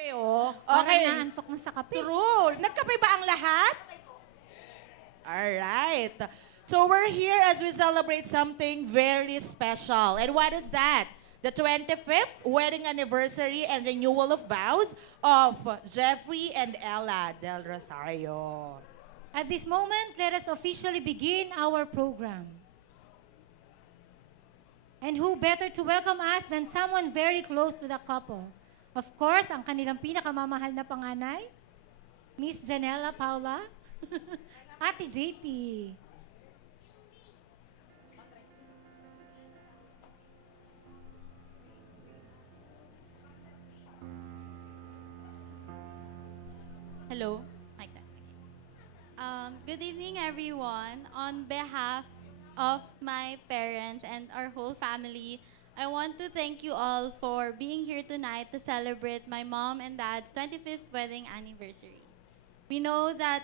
Kape, oh. Parang Okay. naantok na sa kape. True. Nagkape ba ang lahat? Alright. So we're here as we celebrate something very special. And what is that? The 25th wedding anniversary and renewal of vows of Jeffrey and Ella Del Rosario. At this moment, let us officially begin our program. And who better to welcome us than someone very close to the couple? Of course, ang kanilang pinakamamahal na panganay, Miss Janela Paula, Ate JP. Hello. Like that. Good evening, everyone. On behalf of my parents and our whole family, I want to thank you all for being here tonight to celebrate my mom and dad's 25th wedding anniversary. We know that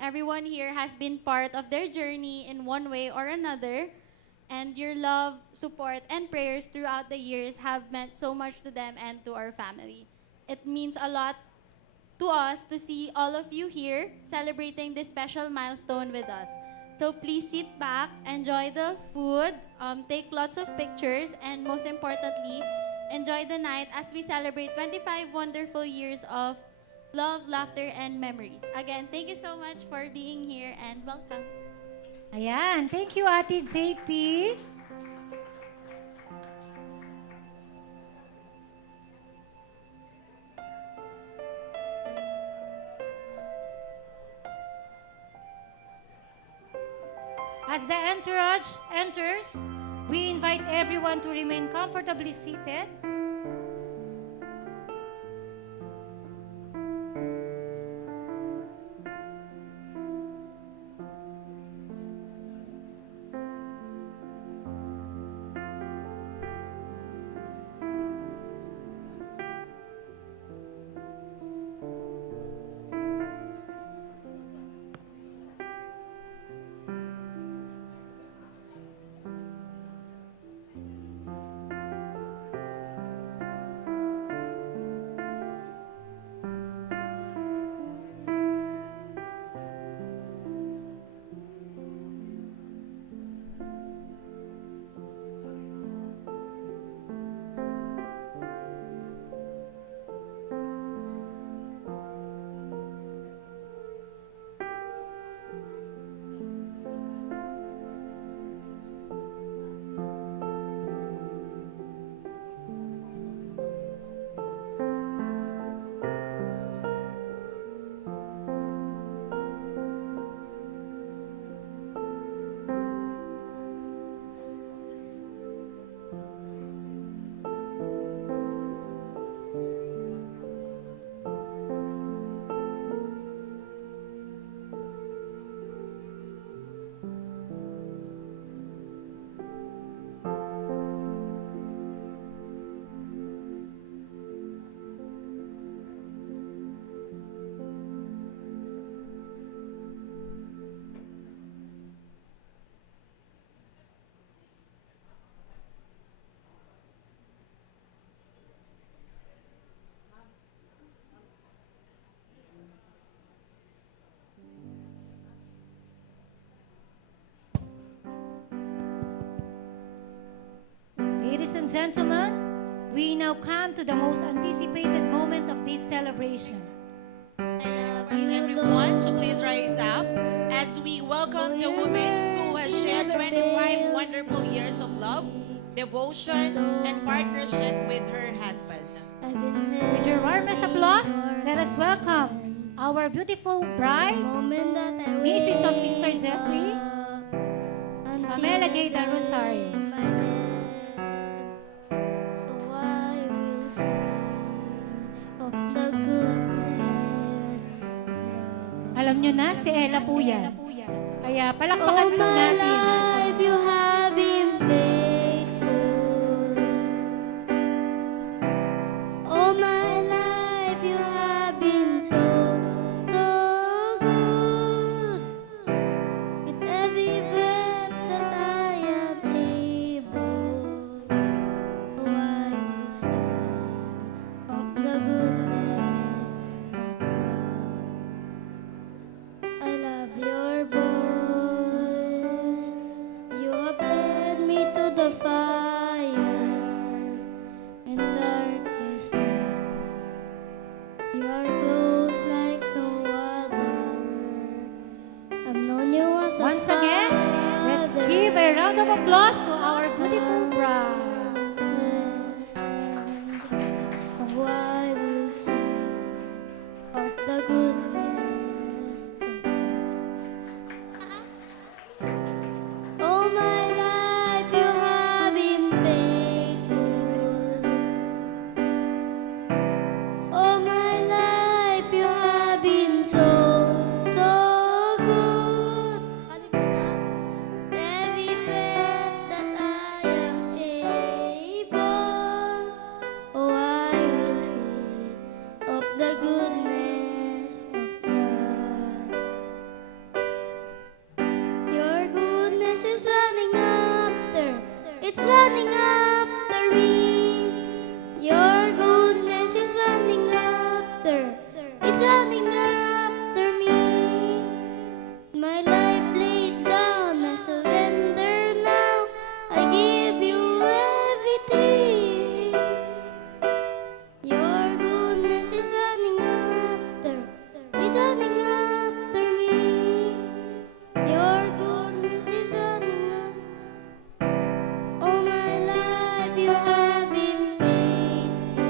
everyone here has been part of their journey in one way or another, and your love, support, and prayers throughout the years have meant so much to them and to our family. It means a lot to us to see all of you here celebrating this special milestone with us. So please sit back, enjoy the food, take lots of pictures, and most importantly, enjoy the night as we celebrate 25 wonderful years of love, laughter, and memories. Again, thank you so much for being here and welcome. Ayan, thank you Ate JP. As the entourage enters, we invite everyone to remain comfortably seated. Ladies and gentlemen, we now come to the most anticipated moment of this celebration. Everyone, so please rise up as we welcome the woman who has shared 25 wonderful years of love, devotion, and partnership with her husband. With your warmest applause, let us welcome our beautiful bride, Mrs. of Mr. Jeffrey, Pamela Gay Del Rosario. Alam nyo na, si Ella po yan. Kaya palakpakan po natin. You have been faithful. All my life you have been so, so good. With every breath that I am able, oh, I will sing of the goodness round of applause to our beautiful bride. Oh, I will sing of the goodness of God. All my life you have been faithful. All my life you have been so, so good. Every breath that I am able, oh, I will sing of the goodness of God. Your goodness is running after, it's running after me. Your goodness is running after, it's running after me. My life laid down, I surrender now. I give you everything. Your goodness is running after, it's running after me. Your goodness is running after. All my life you have been faithful.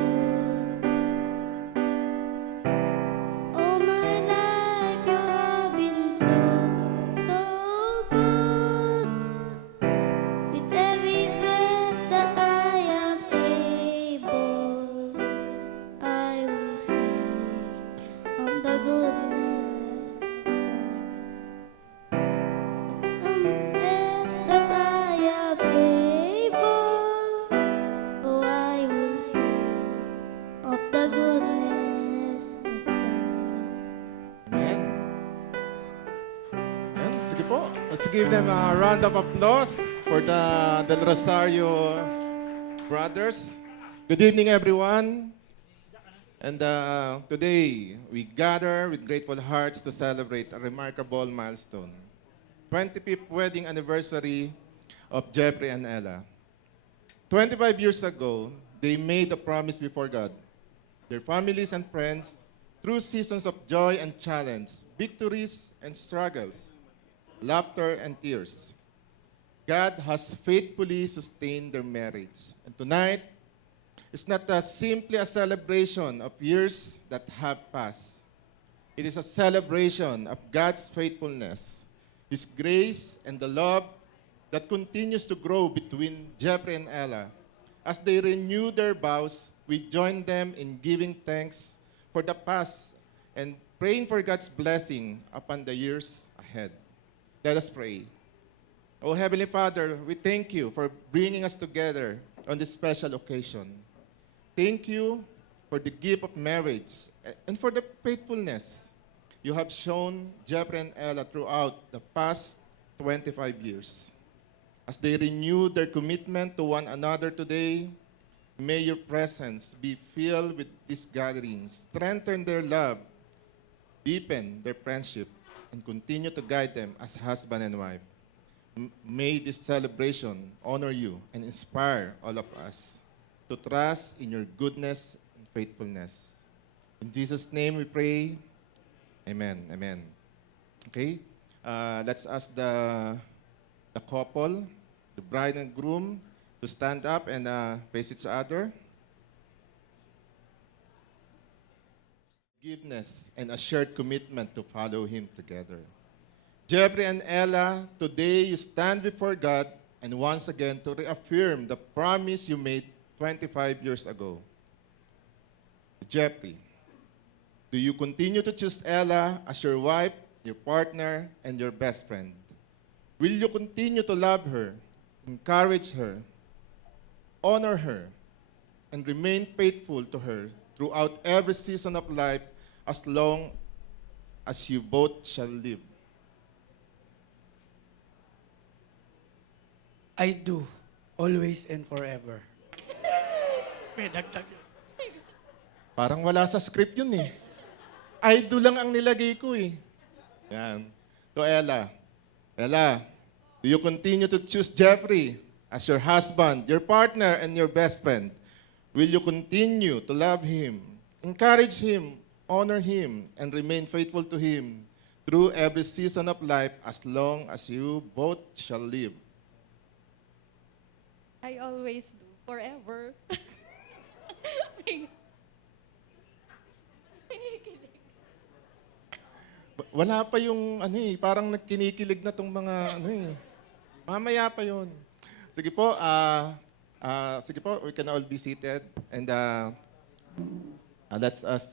All my life you have been so, so good. With every breath that I am able, I will sing of the goodness of God. Every breath that I am able, oh, I will sing of the goodness of God. Amen. Ayan, sige po. Let's give them a round of applause for the Del Rosario brothers. Good evening, everyone. And today, we gather with grateful hearts to celebrate a remarkable milestone. 25th wedding anniversary of Jeffrey and Ella. 25 years ago, they made a promise before God, their families and friends, through seasons of joy and challenge, victories and struggles, laughter and tears. God has faithfully sustained their marriage. And tonight, it's not simply a celebration of years that have passed. It is a celebration of God's faithfulness, His grace, and the love that continues to grow between Jeffrey and Ella. As they renew their vows, we join them in giving thanks for the past and praying for God's blessing upon the years ahead. Let us pray. Oh, Heavenly Father, we thank you for bringing us together on this special occasion. Thank you for the gift of marriage and for the faithfulness you have shown Jeffrey and Ella throughout the past 25 years. As they renew their commitment to one another today, may your presence be filled with this gathering, strengthen their love, deepen their friendship, and continue to guide them as husband and wife. May this celebration honor you and inspire all of us to trust in your goodness and faithfulness. In Jesus' name we pray. Amen. Amen. Okay? Let's ask the couple, the bride and groom, to stand up and face each other. Forgiveness and a shared commitment to follow Him together. Jeffrey and Ella, today you stand before God and once again to reaffirm the promise you made 25 years ago. Jeffrey, do you continue to choose Ella as your wife, your partner, and your best friend? Will you continue to love her, encourage her, honor her, and remain faithful to her throughout every season of life as long as you both shall live? I do, always and forever. May dagdag yun. Parang wala sa script yun eh. I do lang ang nilagay ko eh. Yan. To Ella. Ella, do you continue to choose Jeffrey as your husband, your partner, and your best friend? Will you continue to love him, encourage him, honor him, and remain faithful to him through every season of life as long as you both shall live? I always do. Forever. Wala pa yung ano eh, parang nagkinikilig na tong mga ano eh. Mamaya pa yun. Sige po, sige po, we can all be seated. And let's ask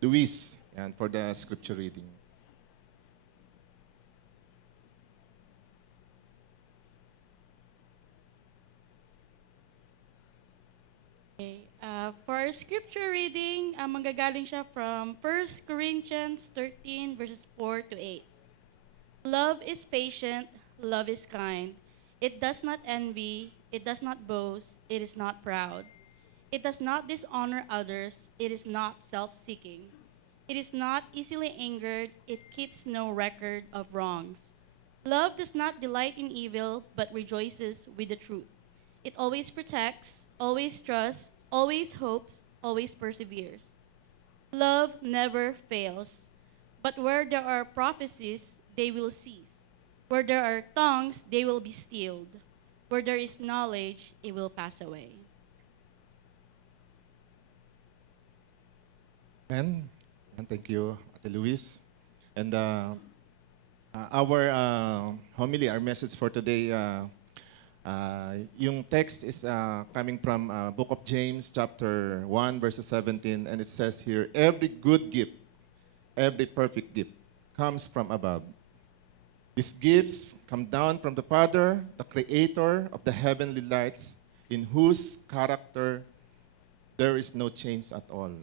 Luis yan, for the scripture reading. Okay. For our scripture reading, manggagaling siya from 1 Corinthians 13, verses 4 to 8. Love is patient, love is kind. It does not envy, it does not boast, it is not proud. It does not dishonor others, it is not self-seeking. It is not easily angered, it keeps no record of wrongs. Love does not delight in evil, but rejoices with the truth. It always protects, always trusts, always hopes, always perseveres. Love never fails. But where there are prophecies, they will cease. Where there are tongues, they will be stilled. Where there is knowledge, it will pass away. Amen. And thank you, Ate Luis. And our homily, our message for today, yung text is coming from Book of James, chapter 1, verses 17, and it says here, every good gift, every perfect gift comes from above. These gifts come down from the Father, the Creator of the heavenly lights, in whose character there is no change at all.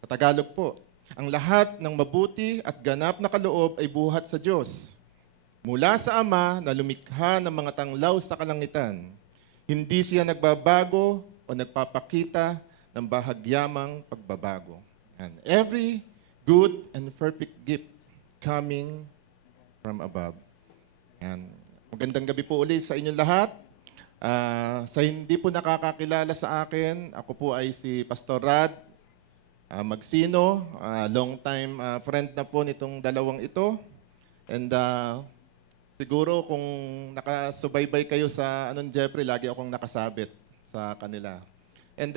Sa Tagalog po, ang lahat ng mabuti at ganap na kaloob ay buhat sa Diyos. Mula sa Ama na lumikha ng mga tanglaw sa kalangitan, hindi siya nagbabago o nagpapakita ng bahagyamang pagbabago. And every good and perfect gift coming from above. Yan. Magandang gabi po ulit sa inyong lahat. Sa hindi po nakakakilala sa akin, ako po ay si Pastor Rad Magsino, long time friend na po nitong dalawang ito. And siguro kung nakasubaybay kayo sa Jeffrey, lagi akong nakasabit sa kanila. And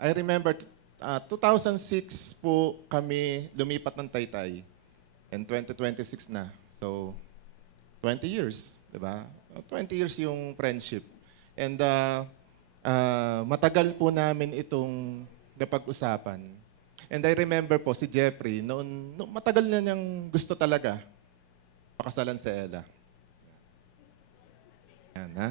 I remember 2006 po kami lumipat ng Taytay. And 2026 na. So, 20 years, di ba? 20 years yung friendship. And matagal po namin itong napag-usapan. And I remember po si Jeffrey, noon matagal na niyang gusto talaga pakasalan si Ella. Yan, ha?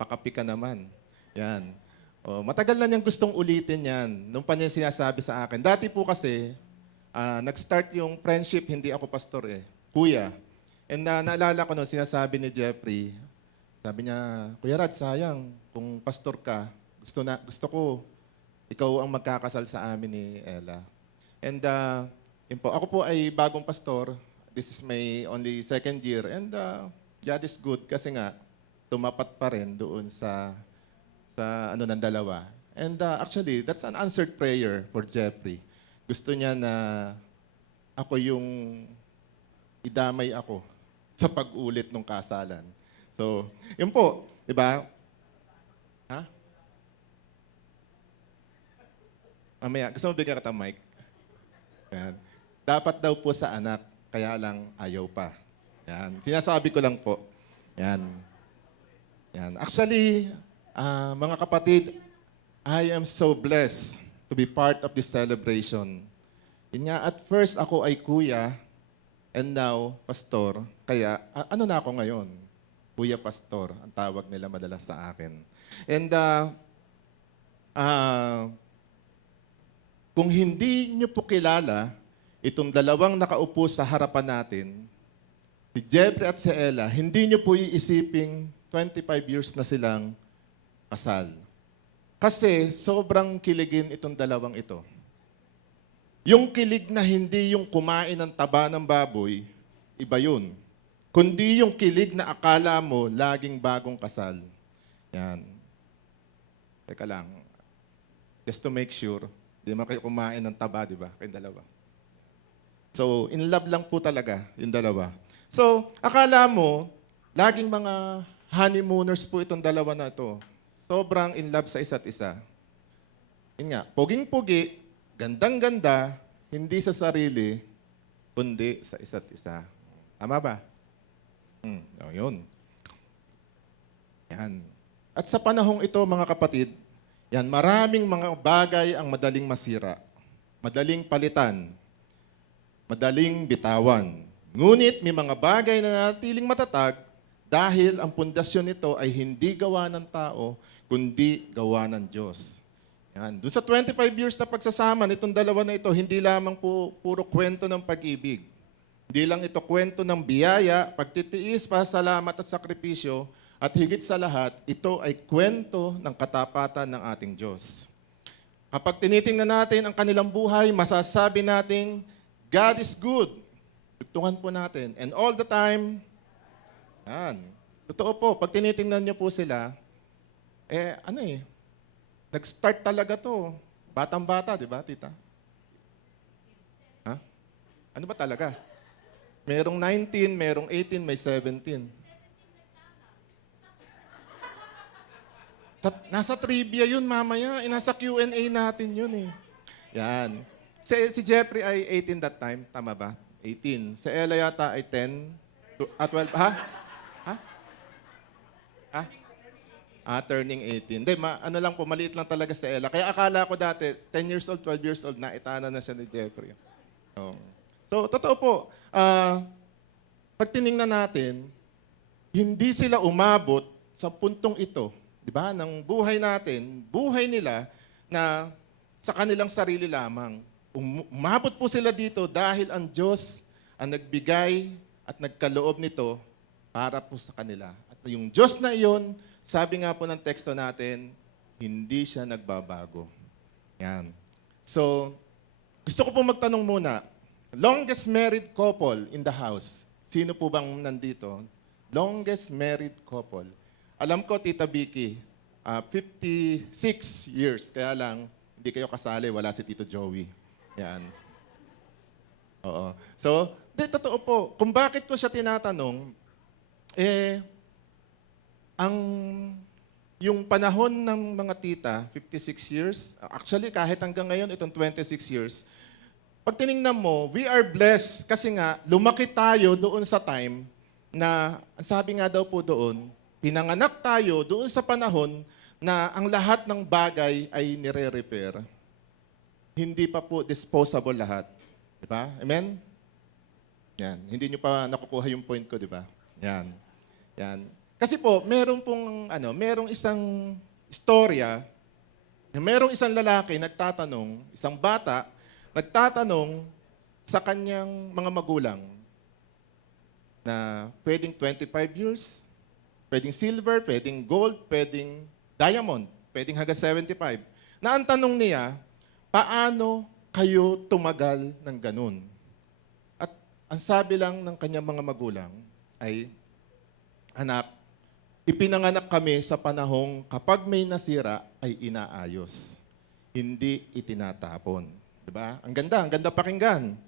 Pakapi ka naman. Yan. O, matagal na niyang gustong ulitin yan. Nung pa niya sinasabi sa akin. Dati po kasi, nag-start yung friendship, hindi ako pastor eh. Kuya. And naalala ko nung sinasabi ni Jeffrey, sabi niya, Kuya Rad, sayang, kung pastor ka, gusto ko, ikaw ang magkakasal sa amin ni Ella. And yun po, ako po ay bagong pastor. This is my only second year. And God is good kasi nga, tumapat pa rin doon sa ng dalawa. And actually, that's an answered prayer for Jeffrey. Gusto niya na ako yung idamay ako sa pag-ulit ng kasalan. So, yun po, di ba? Ha? Mamaya, gusto mo bigyan ka ng mic? Yan. Dapat daw po sa anak, kaya lang ayaw pa. Yan. Sinasabi ko lang po. Yan. Yan. Actually, mga kapatid, I am so blessed to be part of this celebration. Yun nga, at first ako ay kuya, and now, pastor. Kaya, ano na ako ngayon? Kuya Pastor, ang tawag nila madalas sa akin. And kung hindi nyo po kilala, itong dalawang nakaupo sa harapan natin, si Jeffrey at si Ella, hindi nyo po iisiping 25 years na silang kasal. Kasi sobrang kiligin itong dalawang ito. Yung kilig na hindi yung kumain ng taba ng baboy, iba yun. Kundi yung kilig na akala mo laging bagong kasal. Yan. Teka lang. Just to make sure, di man kayo kumain ng taba, di ba? Kayong dalawa. So, in love lang po talaga yung dalawa. So, akala mo, laging mga honeymooners po itong dalawa na ito. Sobrang in love sa isa't isa. Yun nga, puging-pugi, gandang-ganda, hindi sa sarili, kundi sa isa't isa. Tama ba? Yun. Yan. At sa panahong ito, mga kapatid, yan, maraming mga bagay ang madaling masira, madaling palitan, madaling bitawan. Ngunit may mga bagay na natiling matatag dahil ang pundasyon nito ay hindi gawa ng tao, kundi gawa ng Diyos. Yan. Doon sa 25 years na pagsasama nitong dalawa na ito, hindi lamang po puro kwento ng pag-ibig. Hindi lang ito kwento ng biyaya, pagtitiis, pasalamat at sakripisyo, at higit sa lahat, ito ay kwento ng katapatan ng ating Diyos. Kapag tinitingnan natin ang kanilang buhay, masasabi natin, God is good. Tugtungan po natin. And all the time, yan. Totoo po, pag tinitingnan niyo po sila, nag-start talaga to. Batang-bata, di ba, tita? Ha? Ano ba talaga? Merong 19, merong 18, may 17. Nasa trivia yun mamaya. Nasa Q&A natin yun eh. Yan. Si Jeffrey ay 18 that time. Tama ba? 18. Si Ella yata ay 10. 12. Ha? Ha? Ha? Turning 18. Hindi, ano lang po, maliit lang talaga si Ella. Kaya akala ko dati, 10 years old, 12 years old, naitana na siya ni Jeffrey. So, totoo po. Pag tinignan natin, hindi sila umabot sa puntong ito, di ba, ng buhay natin, buhay nila na sa kanilang sarili lamang. Umabot po sila dito dahil ang Diyos ang nagbigay at nagkaloob nito para po sa kanila. At yung Diyos na iyon, sabi nga po ng teksto natin, hindi siya nagbabago. Yan. So, gusto ko po magtanong muna, longest married couple in the house. Sino po bang nandito? Longest married couple. Alam ko, Tita Vicky, 56 years. Kaya lang, hindi kayo kasali, wala si Tito Joey. Yan. Oo. So, totoo po. Kung bakit ko siya tinatanong, yung panahon ng mga tita, 56 years, actually kahit hanggang ngayon, itong 26 years, pag tinignan mo, we are blessed kasi nga, lumaki tayo doon sa time na, sabi nga daw po doon, pinanganak tayo doon sa panahon na ang lahat ng bagay ay nire-repair. Hindi pa po disposable lahat. Di ba? Amen? Yan. Hindi nyo pa nakukuha yung point ko, di ba? Yan. Yan. Kasi po, merong isang istorya, merong isang lalaki nagtatanong, isang bata, nagtatanong sa kanyang mga magulang na pwedeng 25 years, pwedeng silver, pwedeng gold, pwedeng diamond, pwedeng hanggang 75. Na ang tanong niya, paano kayo tumagal ng ganun? At ang sabi lang ng kanyang mga magulang ay, anak, ipinanganak kami sa panahong kapag may nasira ay inaayos, hindi itinatapon. Diba? Ang ganda pakinggan.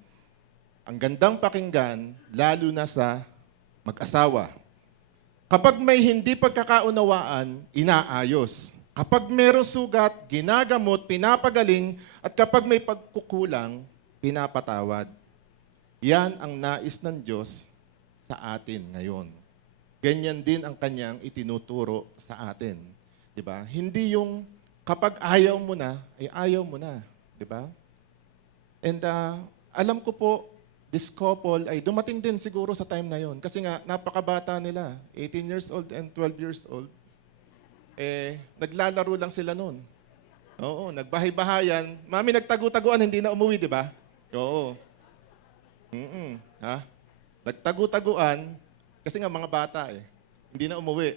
Ang gandang pakinggan, lalo na sa mag-asawa. Kapag may hindi pagkakaunawaan, inaayos. Kapag merong sugat, ginagamot, pinapagaling, at kapag may pagkukulang, pinapatawad. Yan ang nais ng Diyos sa atin ngayon. Ganyan din ang kanyang itinuturo sa atin. Diba? Hindi yung kapag ayaw mo na, ay ayaw mo na. Diba? And alam ko po, this couple ay dumating din siguro sa time na yon. Kasi nga, napakabata nila. 18 years old and 12 years old. Naglalaro lang sila noon. Oo, nagbahay-bahayan. Mami, nagtagu-taguan, hindi na umuwi, di ba? Oo. Ha? Nagtagu-taguan, kasi nga mga bata hindi na umuwi.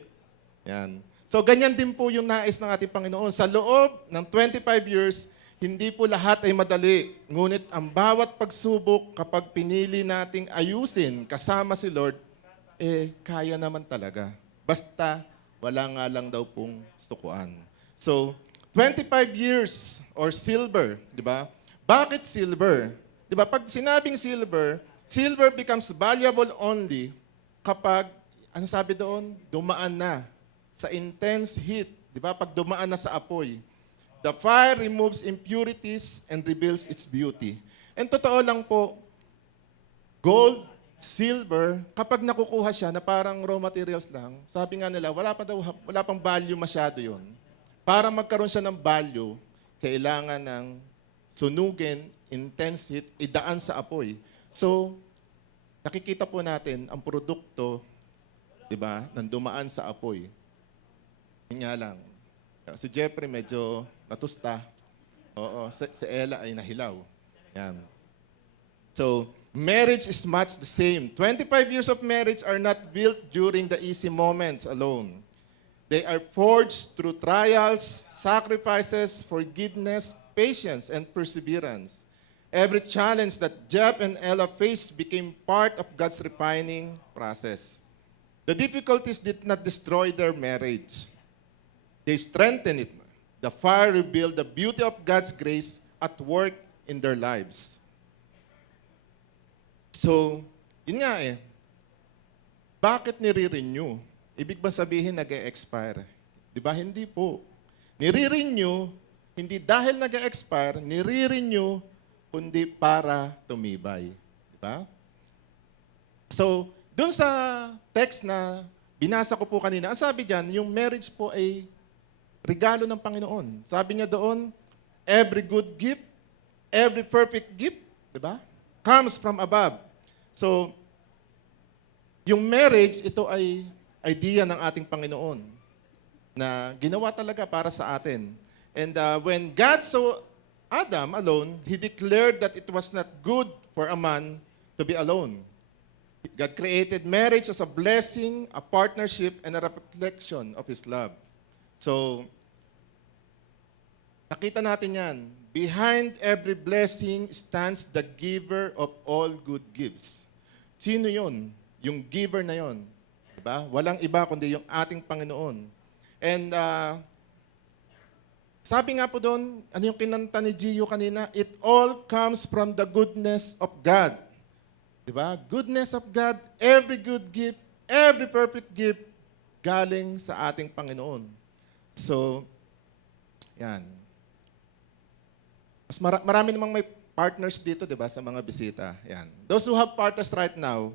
Yan. So, ganyan din po yung nais ng ating Panginoon. Sa loob ng 25 years, hindi po lahat ay madali. Ngunit ang bawat pagsubok, kapag pinili nating ayusin kasama si Lord, kaya naman talaga. Basta, wala nga lang daw pong sukuan. So, 25 years or silver, di ba? Bakit silver? Di ba? Pag sinabing silver, silver becomes valuable only kapag ano sabi doon? Dumaan na sa intense heat. Di ba? Pag dumaan na sa apoy. The fire removes impurities and reveals its beauty. And totoo lang po, gold, silver, kapag nakukuha siya na parang raw materials lang, sabi nga nila, wala pang value masyado yon. Para magkaroon siya ng value, kailangan ng sunugin, intense heat, idaan sa apoy. So, nakikita po natin ang produkto, di ba, nang dumaan sa apoy. Yun nga lang. Si Jeffrey medyo natusta. Oo, si Ella ay nahilaw. Yan. So, marriage is much the same. 25 years of marriage are not built during the easy moments alone. They are forged through trials, sacrifices, forgiveness, patience, and perseverance. Every challenge that Jeff and Ella faced became part of God's refining process. The difficulties did not destroy their marriage. They strengthened it. The fire revealed the beauty of God's grace at work in their lives. So, yun nga eh. Bakit nire-renew? Ibig ba sabihin nag-e-expire? Di ba? Hindi po. Nire-renew, hindi dahil nag-e-expire, nire-renew, kundi para tumibay. Di ba? So, dun sa text na binasa ko po kanina, ang sabi dyan, yung marriage po ay regalo ng Panginoon. Sabi niya doon, every good gift, every perfect gift, di ba? Comes from above. So, yung marriage, ito ay idea ng ating Panginoon na ginawa talaga para sa atin. And when God saw Adam alone, He declared that it was not good for a man to be alone. God created marriage as a blessing, a partnership, and a reflection of His love. So, nakita natin yan. Behind every blessing stands the giver of all good gifts. Sino yon? Yung giver na yon. Diba? Walang iba kundi yung ating Panginoon. And sabi nga po doon, ano yung kinanta ni Gio kanina? It all comes from the goodness of God. Diba? Goodness of God, every good gift, every perfect gift, galing sa ating Panginoon. So, yan. Mas marami namang may partners dito, di ba, sa mga bisita. Yan. Those who have partners right now,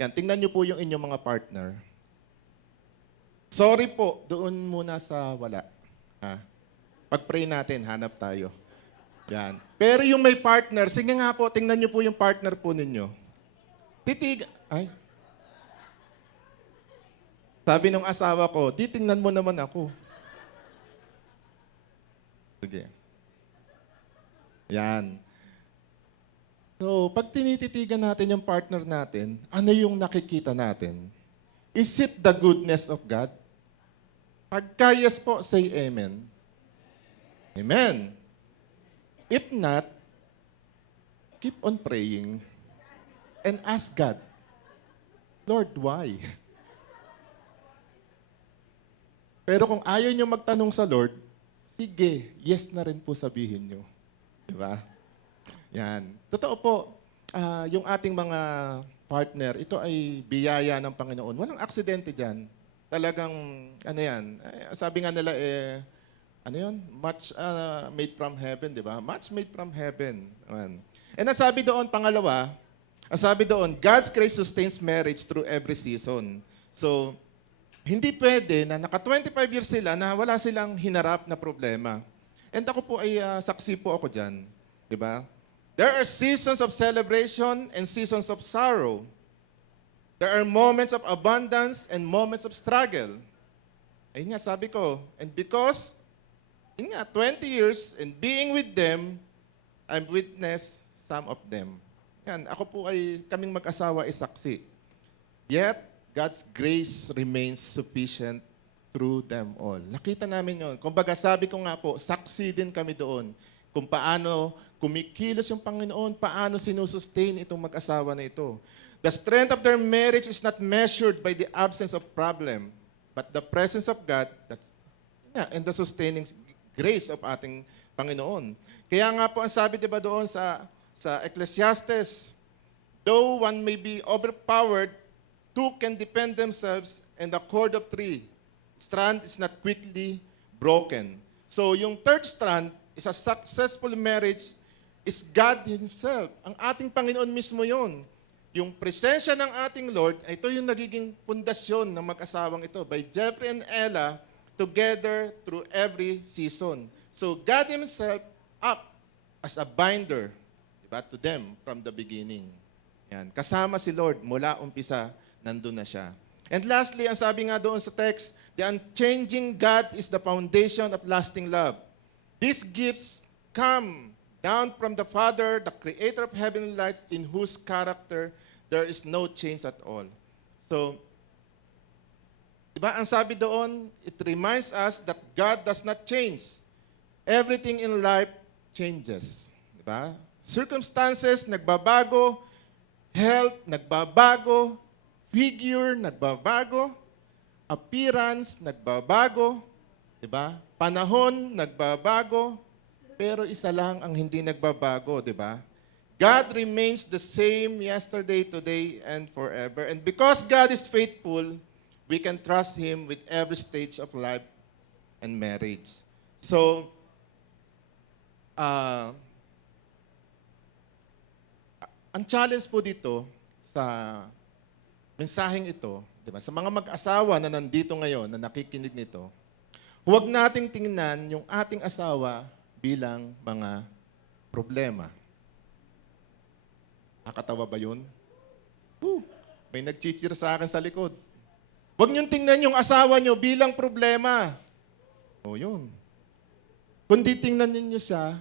yan, tingnan niyo po yung inyong mga partner. Sorry po, doon muna sa wala. Ha? Pag-pray natin, hanap tayo. Yan. Pero yung may partner, sige nga po, tingnan niyo po yung partner po ninyo. Ay. Sabi ng asawa ko, titingnan mo naman ako. Sige. Yan. So, pag tinititigan natin yung partner natin, ano yung nakikita natin? Is it the goodness of God? Pagka yes po, say amen. Amen. If not, keep on praying and ask God, Lord, why? Pero kung ayaw nyo magtanong sa Lord, sige, yes na rin po sabihin nyo. Di ba? Yan. Totoo po, yung ating mga partner, ito ay biyaya ng Panginoon. Walang aksidente dyan. Talagang, ano yan, sabi nga nila, ano yun? Much made from heaven, di ba? Much made from heaven. Ayan. And ang sabi doon, pangalawa, ang sabi doon, God's grace sustains marriage through every season. So, hindi pwede na naka-25 years sila na wala silang hinarap na problema. And ako po ay saksi po ako dyan. Di ba? There are seasons of celebration and seasons of sorrow. There are moments of abundance and moments of struggle. Ayun nga, sabi ko. And because, yun nga, 20 years and being with them, I've witnessed some of them. Yan, ako po ay, kaming mag-asawa ay saksi. Yet, God's grace remains sufficient through them all. Nakita namin yun. Kumbaga sabi ko nga po, saksi din kami doon kung paano kumikilos yung Panginoon, paano sinusustain itong mag-asawa na ito. The strength of their marriage is not measured by the absence of problem, but the presence of God and the sustaining grace of ating Panginoon. Kaya nga po ang sabi diba doon sa Ecclesiastes, though one may be overpowered Two can defend themselves, and the cord of three strand is not quickly broken. So yung third strand is a successful marriage is God Himself. Ang ating Panginoon mismo yon. Yung presensya ng ating Lord, ito yung nagiging pundasyon ng mag-asawang ito. By Jeffrey and Ella, together through every season. So God Himself up as a binder, diba, to them from the beginning. Yan. Kasama si Lord mula umpisa, nandun na siya. And lastly, ang sabi nga doon sa text, the unchanging God is the foundation of lasting love. These gifts come down from the Father, the creator of heaven and lights, in whose character there is no change at all. So, diba, ang sabi doon, it reminds us that God does not change. Everything in life changes. Diba? Circumstances, nagbabago. Health, nagbabago. Figure, nagbabago. Appearance, nagbabago. Diba? Panahon, nagbabago. Pero isa lang ang hindi nagbabago, diba? God remains the same yesterday, today, and forever. And because God is faithful, we can trust Him with every stage of life and marriage. So, ang challenge po dito sa mensaheng ito, di ba, sa mga mag-asawa na nandito ngayon, na nakikinig nito, huwag nating tingnan yung ating asawa bilang mga problema. Nakakatawa ba yun? May nagchichir sa akin sa likod. Huwag niyong tingnan yung asawa niyo bilang problema. O yun. Kundi tingnan niyo siya,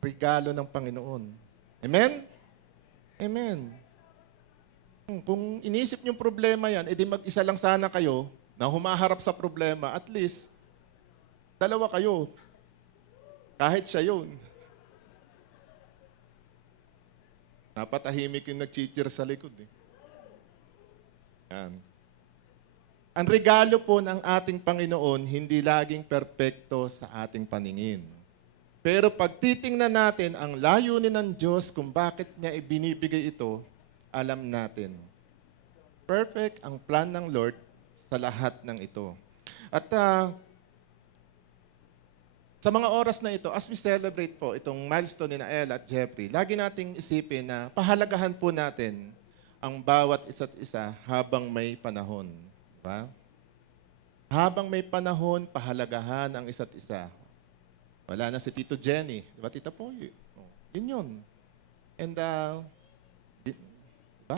regalo ng Panginoon. Amen? Amen. Kung inisip niyong problema yan, edi mag-isa lang sana kayo na humaharap sa problema, at least, dalawa kayo. Kahit siya yun. Napatahimik yung nag-cheer sa likod. Yan. Ang regalo po ng ating Panginoon, hindi laging perpekto sa ating paningin. Pero pag titingnan natin ang layunin ng Diyos kung bakit niya ibinibigay ito, alam natin. Perfect ang plan ng Lord sa lahat ng ito. At sa mga oras na ito, as we celebrate po itong milestone ni Ella at Jeffrey, lagi nating isipin na pahalagahan po natin ang bawat isa't isa habang may panahon. Diba? Habang may panahon, pahalagahan ang isa't isa. Wala na si Tito Jenny. Diba, Tita Poy? Yun yun. And,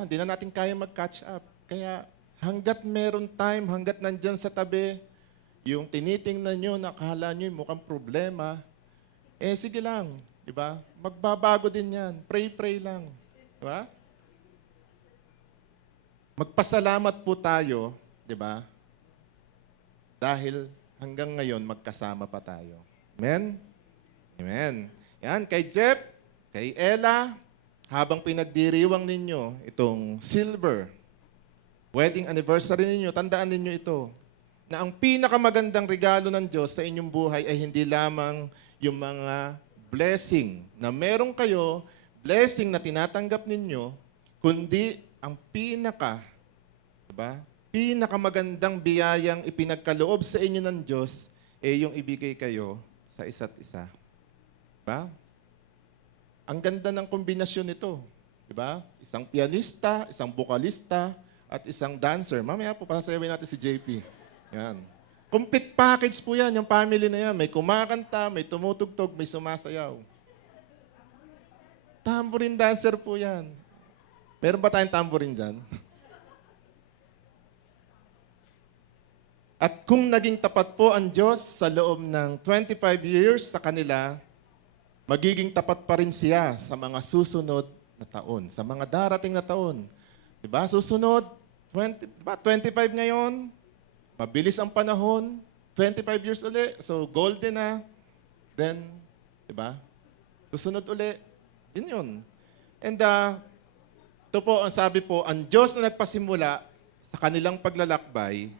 di na natin kaya mag-catch up. Kaya, hanggat meron time, hanggat nandyan sa tabi, yung tinitingnan nyo, nakala nyo mukhang problema, sige lang. Diba? Magbabago din yan. Pray lang. Diba? Magpasalamat po tayo, diba? Dahil hanggang ngayon, magkasama pa tayo. Amen? Amen. Yan, kay Jeff, kay Ella, habang pinagdiriwang ninyo itong silver wedding anniversary ninyo, tandaan ninyo ito, na ang pinakamagandang regalo ng Diyos sa inyong buhay ay hindi lamang yung mga blessing na meron kayo, blessing na tinatanggap ninyo, kundi ang pinakamagandang biyayang ipinagkaloob sa inyo ng Diyos yung ibigay kayo sa isa't isa. Diba? Ang ganda ng kombinasyon nito. Diba? Isang pianista, isang vokalista, at isang dancer. Mamaya po, pasayawin natin si JP. Yan. Complete package po yan, yung family na yan. May kumakanta, may tumutugtog, may sumasayaw. Tambourine dancer po yan. Meron ba tayong tambourine dyan? At kung naging tapat po ang Diyos sa loob ng 25 years sa kanila, magiging tapat pa rin siya sa mga susunod na taon, sa mga darating na taon. Diba? Susunod, 25 ngayon, mabilis ang panahon, 25 years uli, so golden na. Then, diba? Susunod uli, yun. And ito po, ang sabi po, ang Diyos na nagpasimula sa kanilang paglalakbay,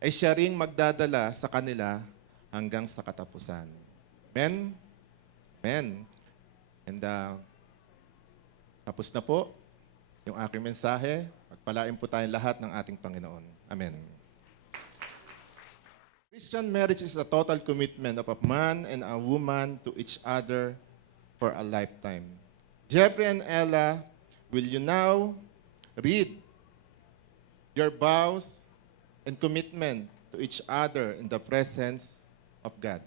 ay siya ring magdadala sa kanila hanggang sa katapusan. Amen? Amen. And tapos na po yung aking mensahe. Pagpalain po tayong lahat ng ating Panginoon. Amen. Christian marriage is a total commitment of a man and a woman to each other for a lifetime. Jeffrey and Ella, will you now read your vows and commitment to each other in the presence of God?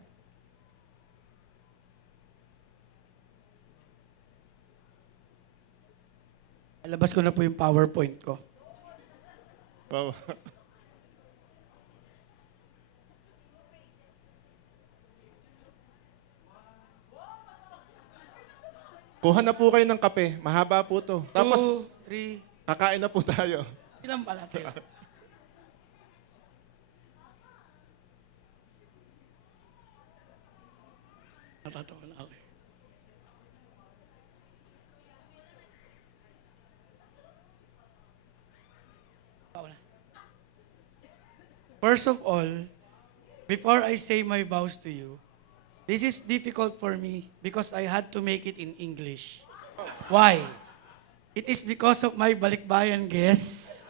Labas ko na po yung PowerPoint ko. Wow. Kuha na po kayo ng kape. Mahaba po to. Tapos, 2, 3, kakain na po tayo. ilan pala tayo? Natatawa na ako. First of all, before I say my vows to you, this is difficult for me because I had to make it in English. Why? It is because of my balikbayan guests.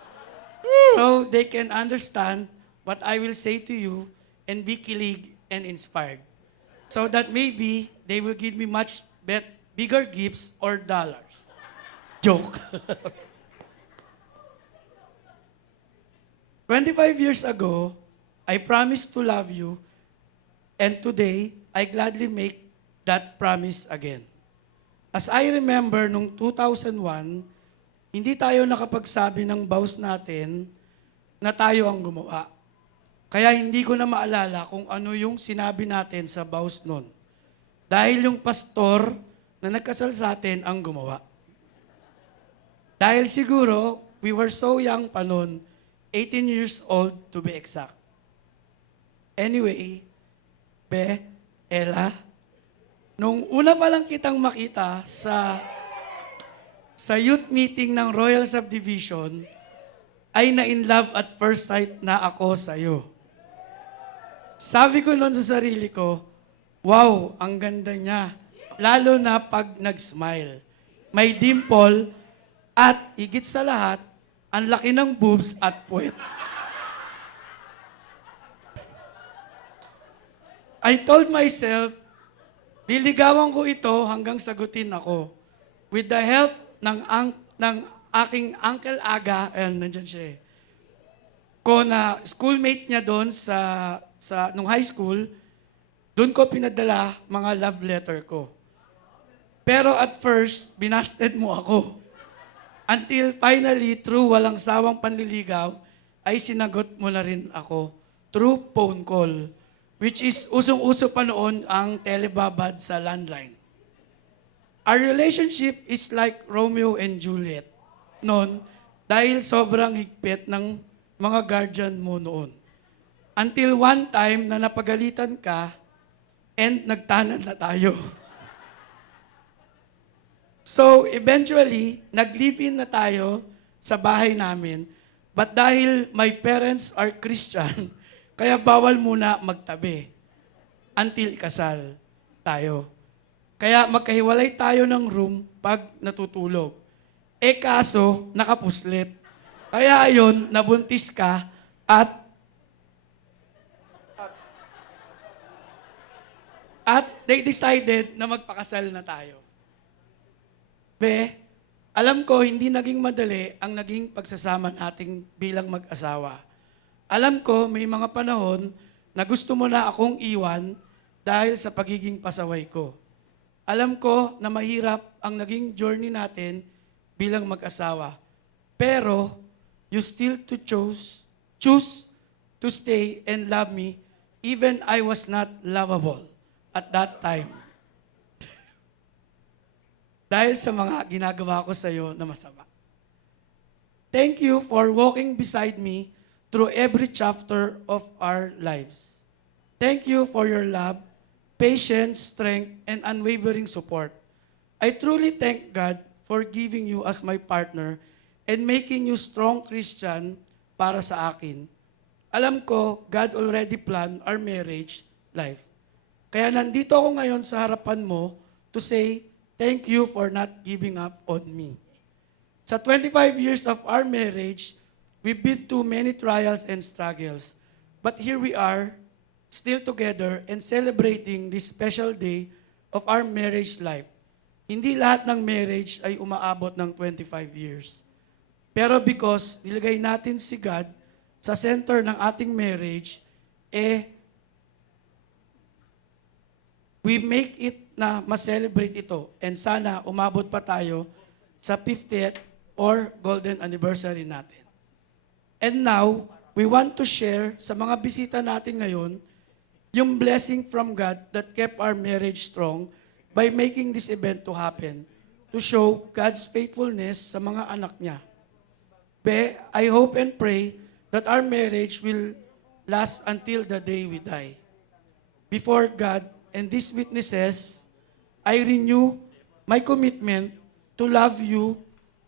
So they can understand what I will say to you and be kilig and inspired. So that maybe they will give me much bigger gifts or dollars. Joke. 25 years ago, I promised to love you, and today, I gladly make that promise again. As I remember, nung 2001, hindi tayo nakapagsabi ng vows natin na tayo ang gumawa. Kaya hindi ko na maalala kung ano yung sinabi natin sa vows nun. Dahil yung pastor na nagkasal sa atin ang gumawa. Dahil siguro, we were so young pa nun, 18 years old to be exact. Anyway, Ella, nung una pa lang kitang makita sa youth meeting ng Royal Subdivision, ay na-in love at first sight na ako sa'yo. Sabi ko noon sa sarili ko, wow, ang ganda niya. Lalo na pag nag-smile. May dimple at higit sa lahat, ang laki ng boobs at puwet. I told myself, liligawan ko ito hanggang sagutin ako. With the help ng aking Uncle Aga, nandyan siya ko na schoolmate niya doon nung high school, doon ko pinadala mga love letter ko. Pero at first, binasted mo ako. Until finally, through walang sawang panliligaw, ay sinagot mo na rin ako through phone call, which is usong-uso pa noon ang telebabad sa landline. Our relationship is like Romeo and Juliet noon dahil sobrang higpit ng mga guardian mo noon. Until one time na napagalitan ka and nagtanan na tayo. So, eventually, nag-live-in na tayo sa bahay namin. But dahil my parents are Christian, kaya bawal muna magtabi until ikasal tayo. Kaya magkahiwalay tayo ng room pag natutulog. Kaso, nakapuslit. Kaya ayon, nabuntis ka at they decided na magpakasal na tayo. Alam ko, hindi naging madali ang naging pagsasama nating bilang mag-asawa. Alam ko, may mga panahon na gusto mo na akong iwan dahil sa pagiging pasaway ko. Alam ko na mahirap ang naging journey natin bilang mag-asawa. Pero, you still choose to stay and love me even I was not lovable at that time. Dahil sa mga ginagawa ko sa iyo na masama. Thank you for walking beside me through every chapter of our lives. Thank you for your love, patience, strength, and unwavering support. I truly thank God for giving you as my partner and making you strong Christian para sa akin. Alam ko, God already planned our marriage life. Kaya nandito ako ngayon sa harapan mo to say, thank you for not giving up on me. Sa 25 years of our marriage, we've been through many trials and struggles. But here we are, still together and celebrating this special day of our marriage life. Hindi lahat ng marriage ay umaabot ng 25 years. Pero because nilagay natin si God sa center ng ating marriage, we make it na ma-celebrate ito. And sana umabot pa tayo sa 50th or golden anniversary natin. And now, we want to share sa mga bisita natin ngayon yung blessing from God that kept our marriage strong by making this event to happen, to show God's faithfulness sa mga anak niya. I hope and pray that our marriage will last until the day we die. Before God and these witnesses, I renew my commitment to love you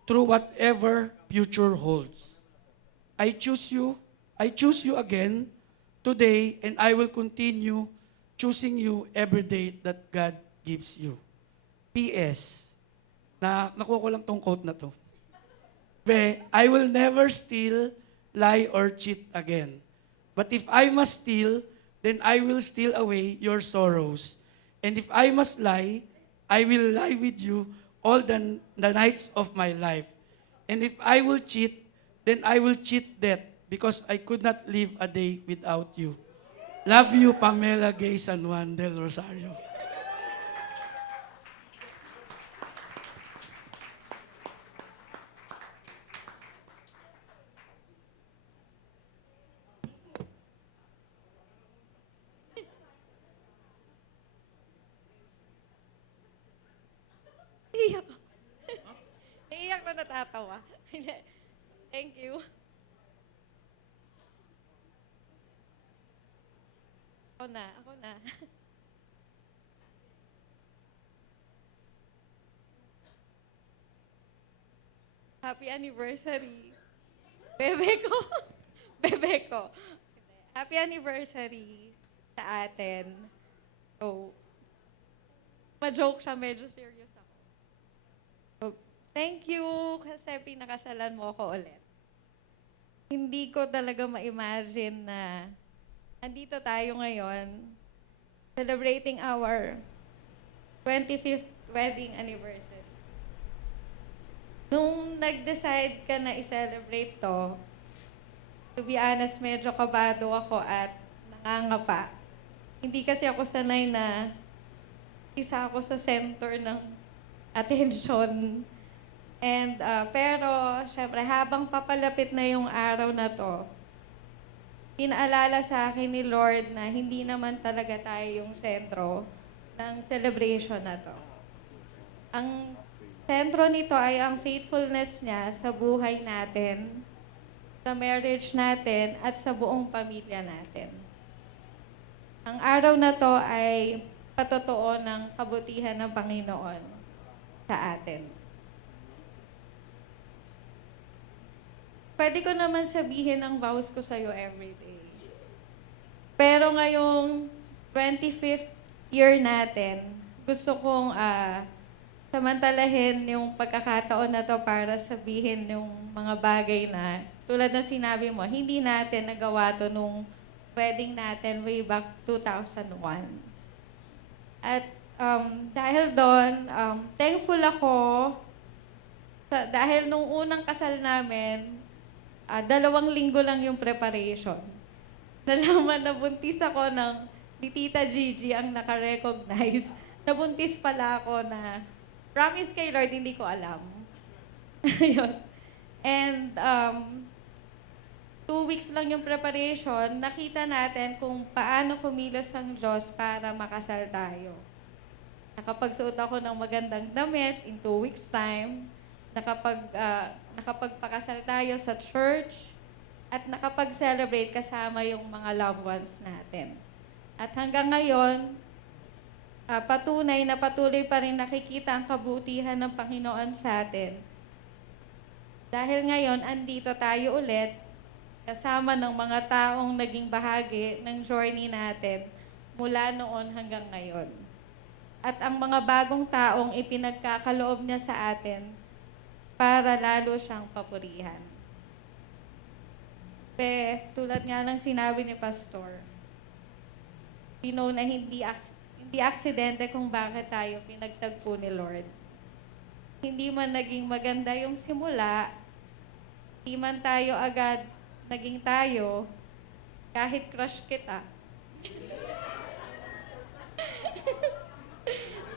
through whatever future holds. I choose you again today, and I will continue choosing you every day that God gives you. P.S. Nakuha ko lang tong quote na to. I will never steal, lie, or cheat again. But if I must steal, then I will steal away your sorrows. And if I must lie, I will lie with you all the nights of my life. And if I will cheat, then I will cheat death because I could not live a day without you. Love you, Pamela Gay San Juan del Rosario. Iiyak ako. Iiyak na natatawa. Hindi. Thank you. Ako na. Happy anniversary. Bebe ko. Bebe ko. Happy anniversary sa atin. So, ma-joke siya, medyo serious ako. So, thank you kasi pinakasalan mo ako ulit. Hindi ko talaga ma-imagine na andito tayo ngayon celebrating our 25th wedding anniversary. Nung nag-decide ka na i-celebrate to be honest, medyo kabado ako at nangangapa. Hindi kasi ako sanay na isa ako sa center ng attention. And, pero, syempre, habang papalapit na yung araw na to, pinaalala sa akin ni Lord na hindi naman talaga tayo yung sentro ng celebration na to. Ang sentro nito ay ang faithfulness niya sa buhay natin, sa marriage natin, at sa buong pamilya natin. Ang araw na to ay patotoo ng kabutihan ng Panginoon sa atin. Pwede ko naman sabihin ang vows ko sa'yo everyday. Pero ngayong 25th year natin, gusto kong samantalahin yung pagkakataon na to para sabihin yung mga bagay na, tulad ng sinabi mo, hindi natin nagawa to nung wedding natin way back 2001. At dahil doon, thankful ako dahil nung unang kasal namin, 2 linggo lang yung preparation. Nalaman na buntis ako ng ni Tita Gigi ang nakarecognize. Nabuntis pala ako na promise kay Lord, hindi ko alam. Yun. And 2 weeks lang yung preparation, nakita natin kung paano kumilos ang Diyos para makasal tayo. Nakapagsuot ako ng magandang damit in 2 weeks' time. Nakapagpakasal tayo sa church at nakapag-celebrate kasama yung mga loved ones natin. At hanggang ngayon, patunay na patuloy pa rin nakikita ang kabutihan ng Panginoon sa atin. Dahil ngayon, andito tayo ulit, kasama ng mga taong naging bahagi ng journey natin mula noon hanggang ngayon. At ang mga bagong taong ipinagkakaloob niya sa atin, para lalo siyang papurihan. Tulad nga ng sinabi ni Pastor, we know na hindi aksidente kung bakit tayo pinagtagpo ni Lord. Hindi man naging maganda yung simula, hindi man tayo agad naging tayo, kahit crush kita.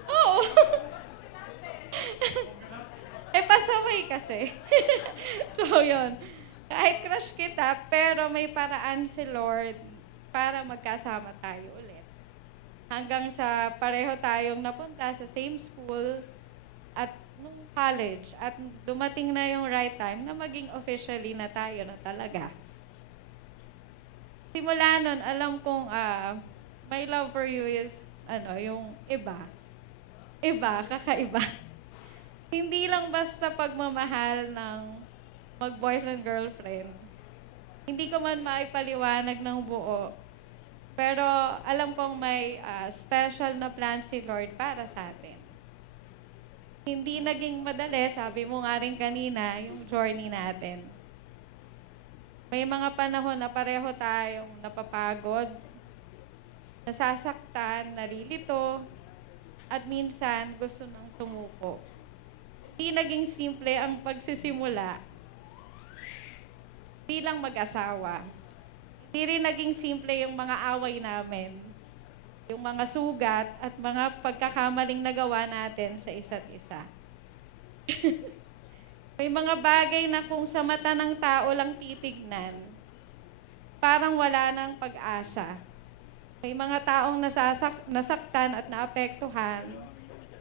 Oo. Pasaway kasi. So, yun. Kahit crush kita, pero may paraan si Lord para magkasama tayo ulit. Hanggang sa pareho tayong napunta sa same school at nung college. At dumating na yung right time na maging officially na tayo na talaga. Simula nun, alam kong my love for you is, yung iba. Iba, kakaiba. Hindi lang basta pagmamahal ng mag-boyfriend-girlfriend. Hindi ko man maipaliwanag ng buo. Pero alam kong may special na plan si Lord para sa atin. Hindi naging madali, sabi mo nga rin kanina, yung journey natin. May mga panahon na pareho tayong napapagod, nasasaktan, nalilito, at minsan gusto nang sumuko. Hindi naging simple ang pagsisimula bilang mag-asawa. Hindi rin naging simple yung mga away namin, yung mga sugat at mga pagkakamaling nagawa natin sa isa't isa. May mga bagay na kung sa mata ng tao lang titignan, parang wala nang pag-asa. May mga taong nasaktan at naapektuhan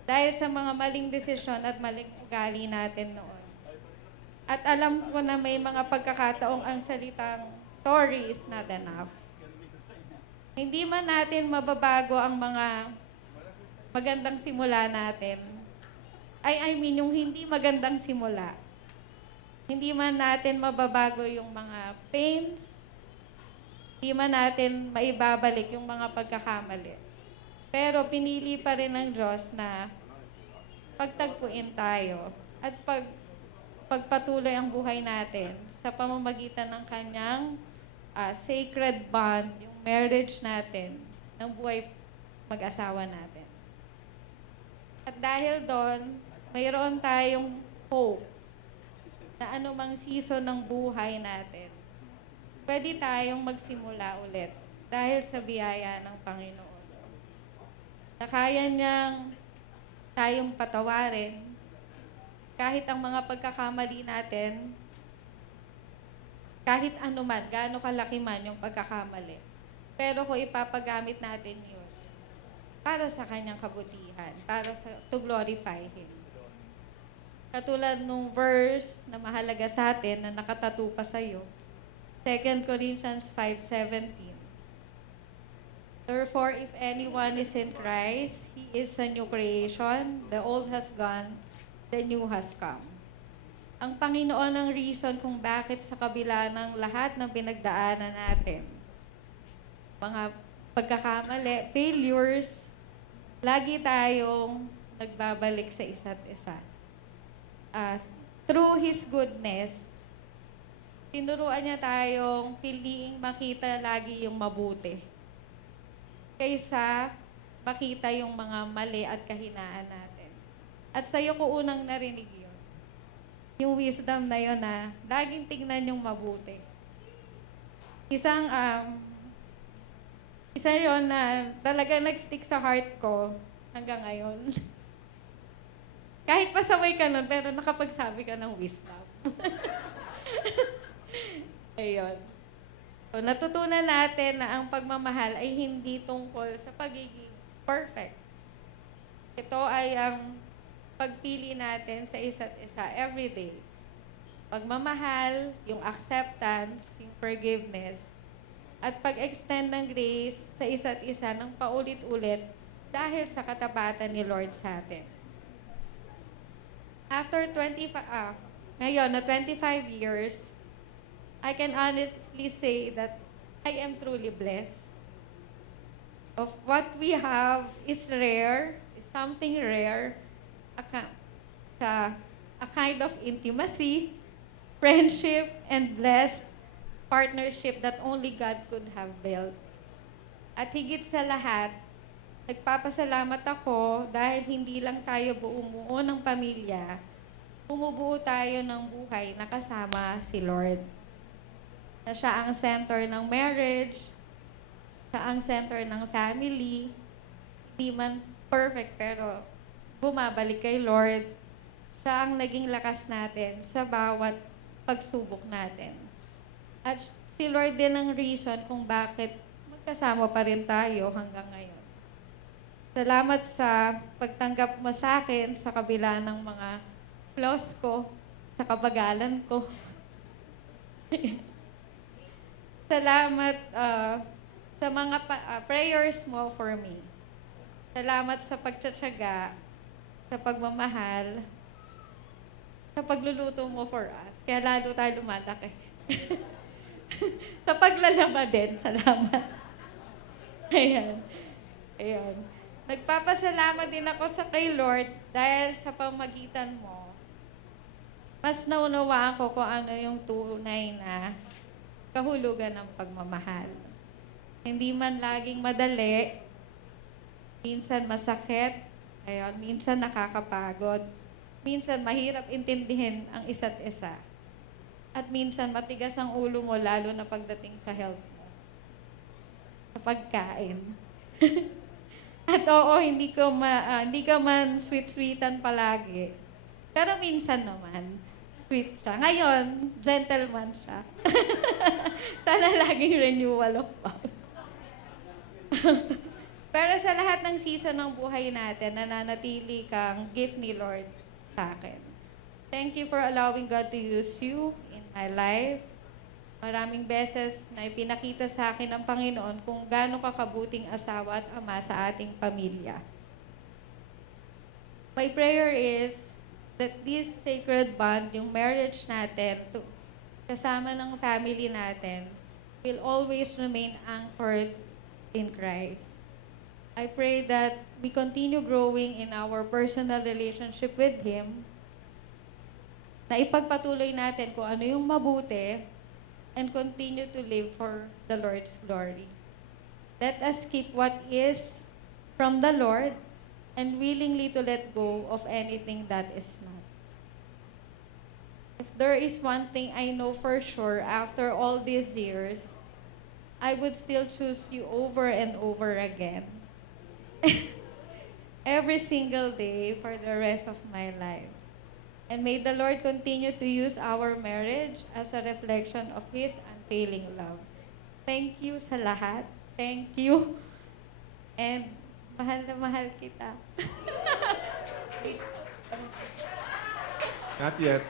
dahil sa mga maling desisyon at maling ugali natin noon. At alam ko na may mga pagkakataong ang salitang sorry is not enough. Hindi man natin mababago ang mga magandang simula natin. I mean, yung hindi magandang simula. Hindi man natin mababago yung mga pains. Hindi man natin maibabalik yung mga pagkakamali. Pero pinili pa rin ng Diyos na pagtagpuin tayo at pagpatuloy ang buhay natin sa pamamagitan ng kanyang sacred bond, yung marriage natin, ng buhay mag-asawa natin. At dahil doon, mayroon tayong hope na anumang season ng buhay natin, pwede tayong magsimula ulit dahil sa biyaya ng Panginoon. Na kaya niyang tayong patawarin kahit ang mga pagkakamali natin, kahit anuman, gaano kalaki man yung pagkakamali. Pero kung ipapagamit natin yun para sa kanyang kabutihan, to glorify Him. Katulad nung verse na mahalaga sa atin, na nakatatu pa sa'yo, 2 Corinthians 5:17. Therefore, if anyone is in Christ, he is a new creation. The old has gone, the new has come. Ang Panginoon ang reason kung bakit sa kabila ng lahat ng pinagdaanan natin, mga pagkakamali, failures, lagi tayong nagbabalik sa isa't isa. Through His goodness, tinuruan niya tayong piliing makita lagi yung mabuti kaysa makita yung mga mali at kahinaan natin. At sa'yo ko unang narinig yun. Yung wisdom na yun na laging tingnan yung mabuti. Isa yun na talaga nag-stick sa heart ko hanggang ngayon. Kahit pasaway ka nun, pero nakapagsabi ka ng wisdom. Ayun. So, natutunan natin na ang pagmamahal ay hindi tungkol sa pagiging perfect. Ito ay ang pagpili natin sa isa't isa everyday. Pagmamahal, yung acceptance, yung forgiveness, at pag-extend ng grace sa isa't isa ng paulit-ulit dahil sa katapatan ni Lord sa atin. After 25 years, I can honestly say that I am truly blessed. Of what we have is rare, is something rare sa a kind of intimacy, friendship, and blessed partnership that only God could have built. At higit sa lahat, nagpapasalamat ako dahil hindi lang tayo bumuo ng pamilya, bumubuo tayo ng buhay na kasama si Lord. Na siya ang center ng marriage, siya ang center ng family, hindi man perfect pero bumabalik kay Lord. Siya ang naging lakas natin sa bawat pagsubok natin. At si Lord din ang reason kung bakit magkasama pa rin tayo hanggang ngayon. Salamat sa pagtanggap mo sa akin sa kabila ng mga flaws ko, sa kabagalan ko. Salamat sa mga prayers mo for me. Salamat sa pagtsatsaga, sa pagmamahal, sa pagluluto mo for us. Kaya lalo tayo lumalaki. Sa paglalaba din, salamat. Ayan. Ayan. Nagpapasalamat din ako sa kay Lord dahil sa pamagitan mo, mas naunawaan ko kung ano yung tunay na kahulugan ng pagmamahal. Hindi man laging madali, minsan masakit, ayun, minsan nakakapagod, minsan mahirap intindihin ang isa't isa. At minsan matigas ang ulo mo lalo na pagdating sa health mo. Sa pagkain. At oo, hindi ka man sweet-sweetan palagi. Pero minsan naman, sweet siya. Ngayon, gentleman siya. Sana laging renewal of vows. Pero sa lahat ng season ng buhay natin, nananatili kang gift ni Lord sa akin. Thank you for allowing God to use you in my life. Maraming beses na ipinakita sa akin ng Panginoon kung gaano kakabuting asawa at ama sa ating pamilya. My prayer is that this sacred bond, yung marriage natin, kasama ng family natin, will always remain anchored in Christ. I pray that we continue growing in our personal relationship with Him, na ipagpatuloy natin kung ano yung mabuti, and continue to live for the Lord's glory. Let us keep what is from the Lord and willingly to let go of anything that is not. If there is one thing I know for sure after all these years, I would still choose you over and over again. Every single day for the rest of my life. And may the Lord continue to use our marriage as a reflection of His unfailing love. Thank you sa lahat. Thank you. And mahal na mahal kita. Not yet.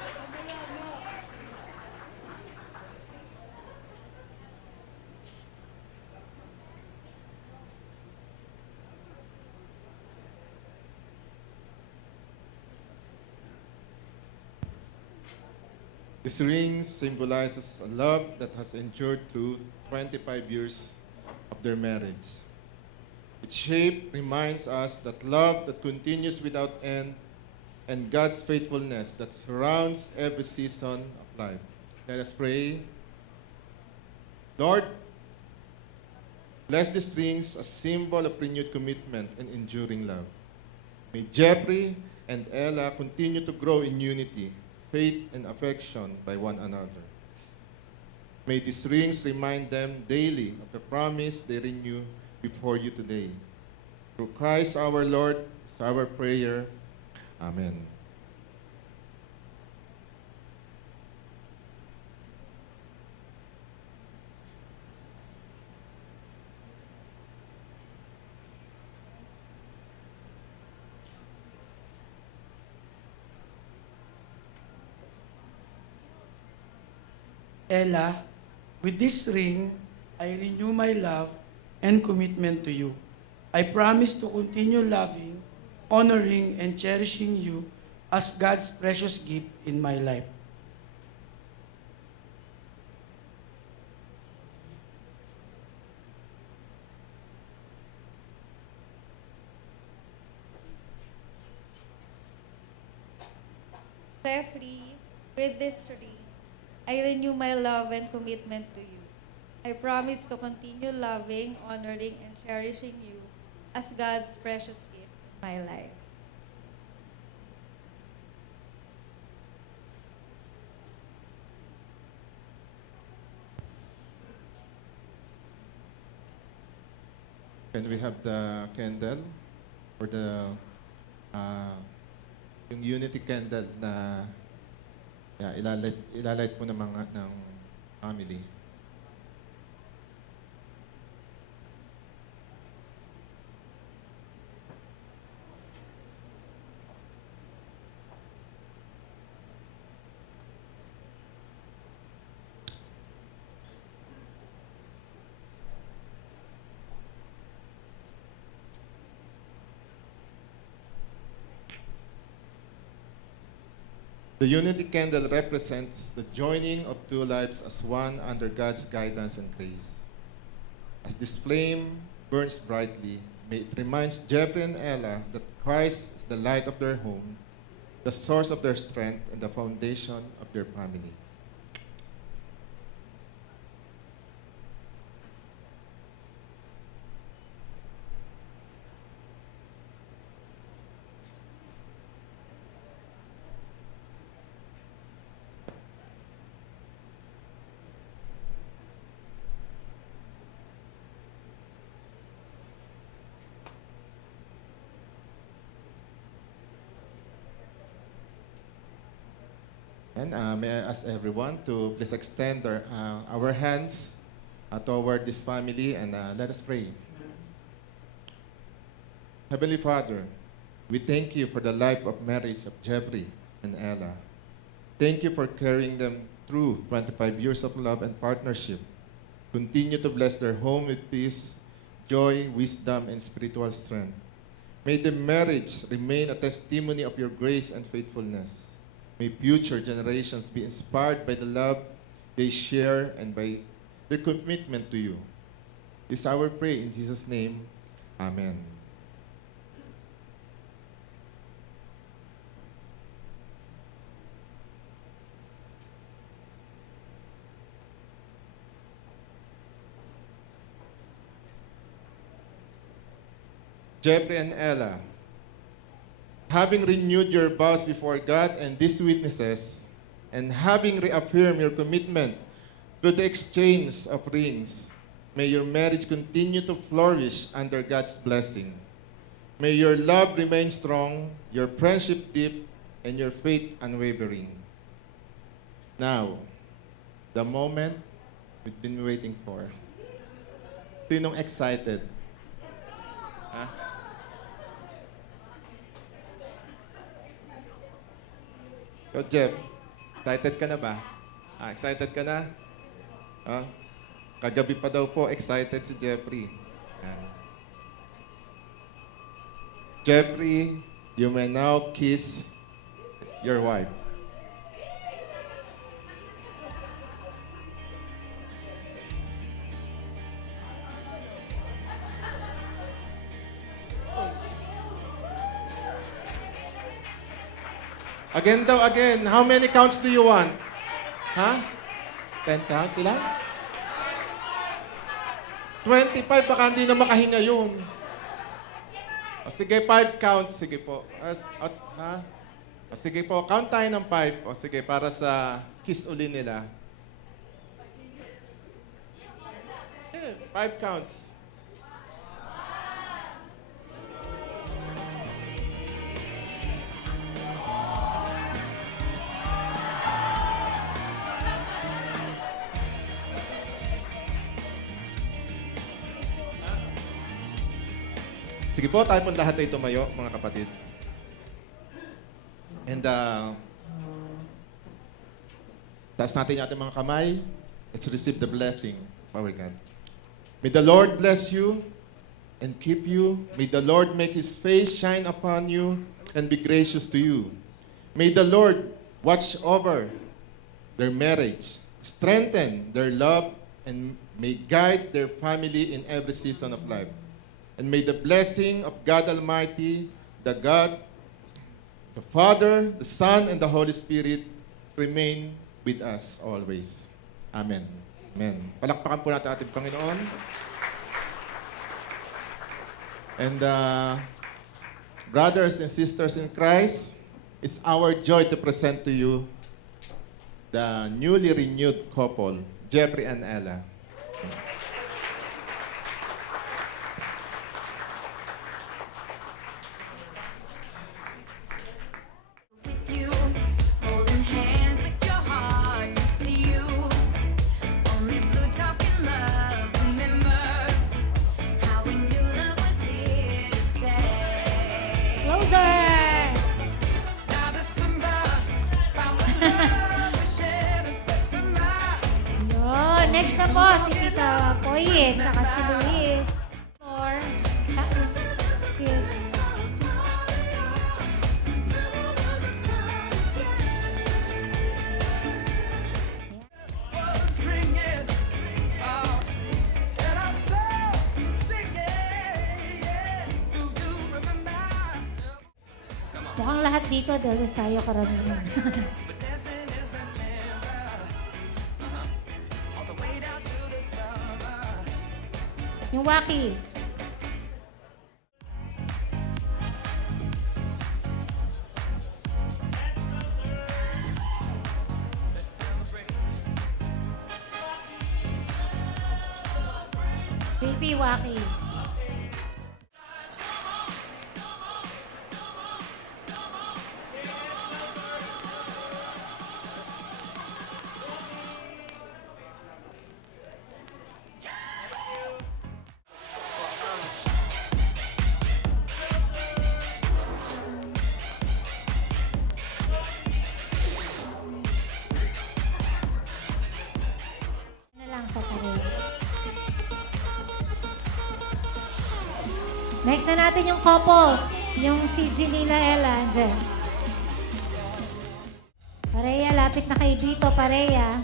This ring symbolizes a love that has endured through 25 years of their marriage. Its shape reminds us that love that continues without end and God's faithfulness that surrounds every season of life. Let us pray. Lord, bless these rings as symbol of renewed commitment and enduring love. May Jeffrey and Ella continue to grow in unity, faith, and affection by one another. May these rings remind them daily of the promise they renew before you today. Through Christ our Lord is our prayer. Amen. Ella, with this ring, I renew my love and commitment to you. I promise to continue loving, honoring, and cherishing you as God's precious gift in my life. Jeffrey, with this ring, I renew my love and commitment to you. I promise to continue loving, honoring, and cherishing you as God's precious gift in my life. Can we have the candle or the yung unity candle na ilalight po ng mga ng family. The unity candle represents the joining of two lives as one under God's guidance and grace. As this flame burns brightly, may it reminds Jeffrey and Ella that Christ is the light of their home, the source of their strength, and the foundation of their family. And may I ask everyone to please extend our hands toward this family and let us pray. Heavenly Father, we thank you for the life of marriage of Jeffrey and Ella. Thank you for carrying them through 25 years of love and partnership. Continue to bless their home with peace, joy, wisdom, and spiritual strength. May the marriage remain a testimony of your grace and faithfulness. May future generations be inspired by the love they share and by their commitment to you. This is our prayer in Jesus' name. Amen. Jeffrey and Ella, having renewed your vows before God and these witnesses, and having reaffirmed your commitment through the exchange of rings, may your marriage continue to flourish under God's blessing. May your love remain strong, your friendship deep, and your faith unwavering. Now, the moment we've been waiting for. Sinong excited? Huh? So Jeff, excited ka na ba? Excited ka na? Kagabi pa daw po, excited si Jeffrey. Jeffrey, you may now kiss your wife. Again daw, again. How many counts do you want? Huh? 10 counts sila? 25, baka hindi na makahinga yun. O, sige, 5 counts. Sige po. O, sige po, count tayo ng 5. O, sige, para sa kiss uli nila. 5 counts. Sige po, tayo po lahat ay tumayo, mga kapatid. And, taas natin yung ating mga kamay. Let's receive the blessing of our God. May the Lord bless you and keep you. May the Lord make His face shine upon you and be gracious to you. May the Lord watch over their marriage, strengthen their love, and may guide their family in every season of life. And may the blessing of God Almighty, the God, the Father, the Son, and the Holy Spirit remain with us always. Amen. Amen. Palakpakan po natin ating Panginoon. And brothers and sisters in Christ, it's our joy to present to you the newly renewed couple, Jeffrey and Ella. You holding hands with your heart to see you. Only blue talking love. Remember how we knew love was here to stay. Closer! Yun. Next na po, si Tita Poye, tsaka si Luis. For kids. Mukhang lahat dito, Del Rosario karamihan. Yung Waki. Baby Waki. Na lang sa pareho. Next na natin yung couples. Yung si Janila Ella, andyan. Pareya, lapit na kayo dito, pareya.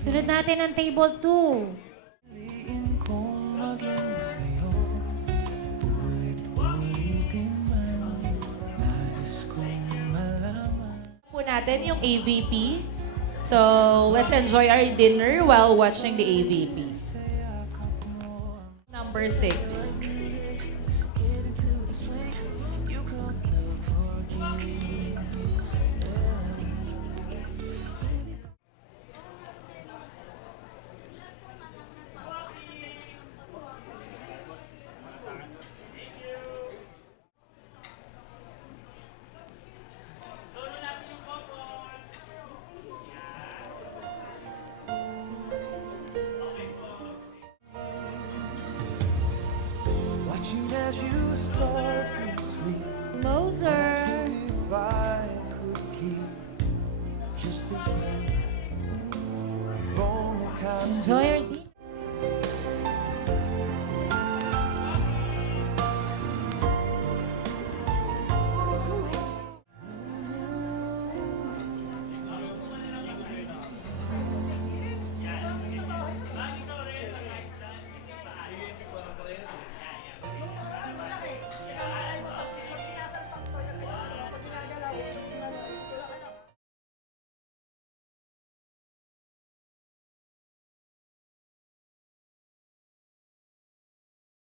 Sunod natin ang table 2. Po natin yung AVP. So, let's enjoy our dinner while watching the AVP. Number 6. Closer. Enjoy your